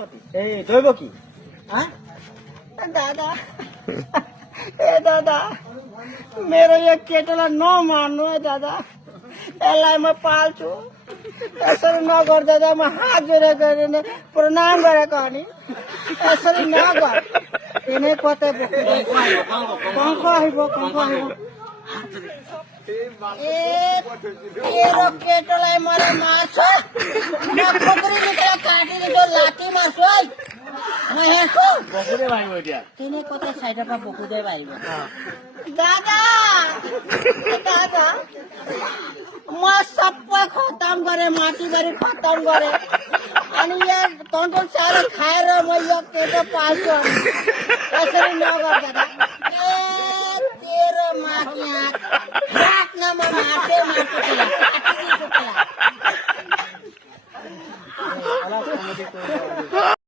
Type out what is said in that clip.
ए दौब की हाँ दादा ए दादा मेरो यो केटोलाई नमार्नु है दादा यसलाई म पाल्छु यसरी नगर दादा म हात जोडेर प्रणाम गरेको हो नि यसरी नगर तिनै कतै कङ्क आइबो ए तेरो केटोलाई मलाई मार्छ म खुकुरी निक्लेर काटिदिन्छु लाठी मार्छु है म हेर्छु तिनै कतै साइडमा बोकुदै भाइबो दादा दादा म सबै खतम गरे माटीभरि खतम गरे अनि यहाँ कन्ट्रोल साह्रो खाएर म यो केटो पाल्छु यसरी नगर दादा ए तेरो माथि हात राख्न म मार्छु त्यसलाई